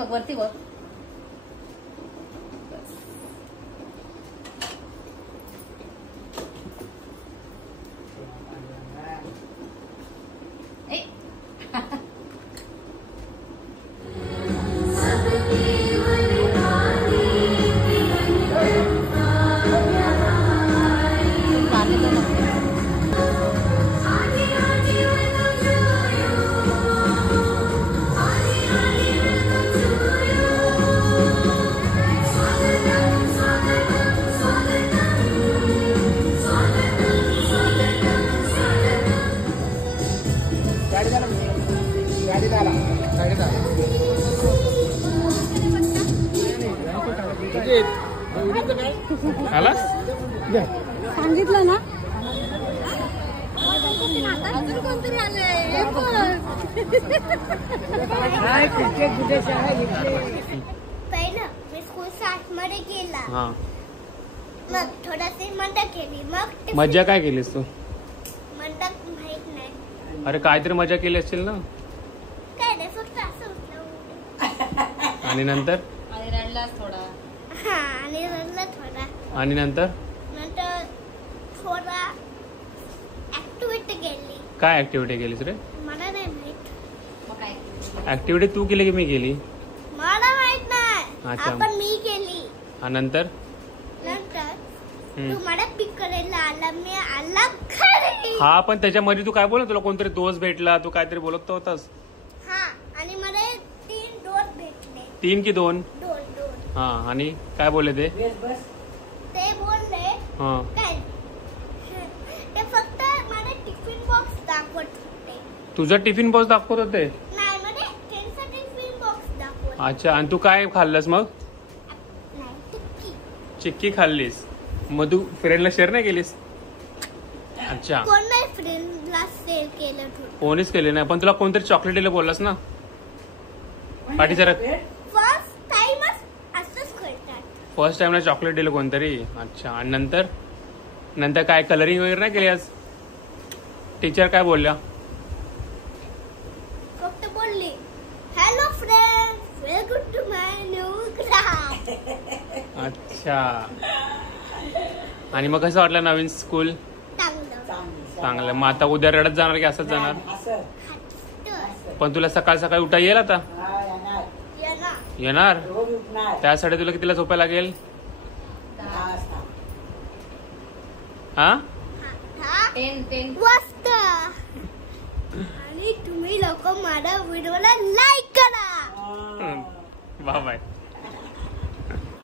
बघ वरती बघ. सांगितलं ना. पहिलं मी स्कूल 60 मध्ये गेला. मग थोडासा मंडप केली. मग मजा काय केलीस तू? मंडप माहित नाही. अरे काहीतरी मजा केली असेल ना. काय नाही फक्त असं उठलं. आणि नंतर आणि रडलास थोडा. हा आणि रडला थोडा. आणि नंतर थोडा ऍक्टिव्हिटी केली. काय ऍक्टिव्हिटी केलीस रे? मला नाही माहित. मग काय ऍक्टिव्हिटी तू केली की मी केली? मला माहित नाही. अच्छा. आपण मी केली. नंतर तू मला पिक करायला आला. मी आला घरी. हा पण त्याच्यामध्ये तू काय बोलत? तुला कोणतरी दोस्त भेटला, तू काहीतरी बोलत होतास. हा आणि मला 3 दोस्त भेटले. 3 की 2? 2. हा आणि काय बोलले ते? ते बोलले हा काय ते फक्त मला टिफिन बॉक्स दाखवत होते. तुझा टिफिन बॉक्स दाखवत होते? नाही म्हणजे त्यांचा टिफिन बॉक्स दाखवत. अच्छा. आणि तू काय खाल्लंस मग? नाही टिक्की. चिक्की खाल्लीस. मग तू फ्रेंडला शेअर नाही केलीस? अच्छा. कोण नाही फ्रेंडला शेअर केलं तू? कोणीच केले नाही. पण तुला कोणतरी चॉकलेट दिलं बोललास ना पाठी जरा. फर्स्ट टाइमच असंच करतात. फर्स्ट टाइमला चॉकलेट दिलं कोणतरी. अच्छा. आणि नंतर नंतर काय कलरिंग वगैरे नाही केली आज? टीचर काय बोलल्या? फक्त बोलली hello friends welcome to my new class. अच्छा. आणि मग कसं वाटलं नवीन स्कूल? चांगलं. मग आता उद्या रडत जाणार की असंच जाणार? पण तुला सकाळ सकाळी उठा येईल आता? येणार. त्यासाठी तुला कितीला झोपायला लागेल? हा 10 वाजता. आणि तुम्ही लोक माझ्या व्हिडिओला लाईक करा. Bye bye.